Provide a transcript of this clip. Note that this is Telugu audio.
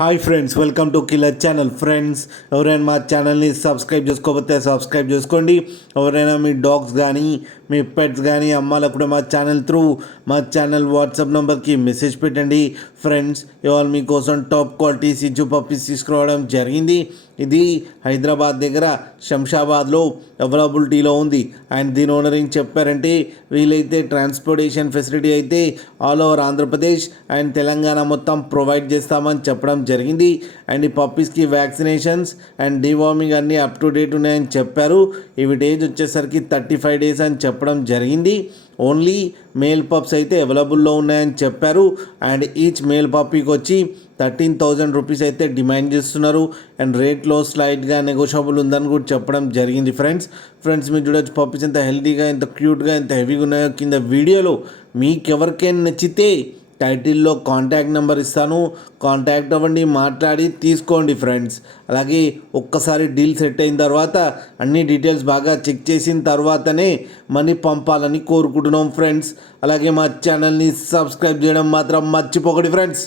Hi friends, welcome to killer channel. Friends, ఎవరైనా మా ఛానల్ని సబ్స్క్రైబ్ చేసుకోకపోతే సబ్స్క్రైబ్ చేసుకోండి. ఎవరైనా మీ డాగ్స్ కానీ మీ పెట్స్ కానీ అమ్మాలప్పుడు మా ఛానల్ వాట్సాప్ నెంబర్కి మెసేజ్ పెట్టండి. ఫ్రెండ్స్, ఇవాళ మీకోసం టాప్ క్వాలిటీ సిజ్జు పప్పీస్ తీసుకురావడం జరిగింది. ఇది హైదరాబాద్ దగ్గర శంషాబాద్లో అవైలబిలిటీలో ఉంది. అండ్ దీని ఓనర్ ఏం చెప్పారంటే, వీలైతే ట్రాన్స్పోర్టేషన్ ఫెసిలిటీ అయితే all over Andhra Pradesh and Telangana మొత్తం ప్రొవైడ్ చేస్తామని చెప్పడం జరిగింది. అండ్ ఈ పప్పీస్కి వ్యాక్సినేషన్స్ అండ్ డివార్మింగ్ అన్నీ అప్ టు డేట్ ఉన్నాయని చెప్పారు. ఇవి ఏజ్ వచ్చేసరికి 35 days అని చెప్పడం జరిగింది. ఓన్లీ మేల్ పప్స్ అయితే అవైలబుల్లో ఉన్నాయని చెప్పారు. అండ్ ఈచ్ మేల్ పప్పీకి వచ్చి 13,000 రూపీస్ అయితే డిమాండ్ చేస్తున్నారు. అండ్ రేట్లో స్లైట్గా నెగోషియబుల్ ఉందని కూడా చెప్పడం జరిగింది. ఫ్రెండ్స్ మీరు చూడొచ్చు పప్పీస్ ఎంత హెల్తీగా, ఎంత క్యూట్గా, ఎంత హెవీగా ఉన్నాయో కింద వీడియోలో. మీకు ఎవరికైనా నచ్చితే టైటిల్లో కాంటాక్ట్ నెంబర్ ఇస్తాను, కాంటాక్ట్ అవ్వండి, మాట్లాడి తీసుకోండి ఫ్రెండ్స్. అలాగే ఒక్కసారి డీల్ సెట్ అయిన తర్వాత అన్ని డీటెయిల్స్ బాగా చెక్ చేసిన తర్వాతనే మనీ పంపాలని కోరుకుంటున్నాం ఫ్రెండ్స్. అలాగే మా ఛానల్ని సబ్స్క్రైబ్ చేయడం మాత్రం మర్చిపోకండి ఫ్రెండ్స్.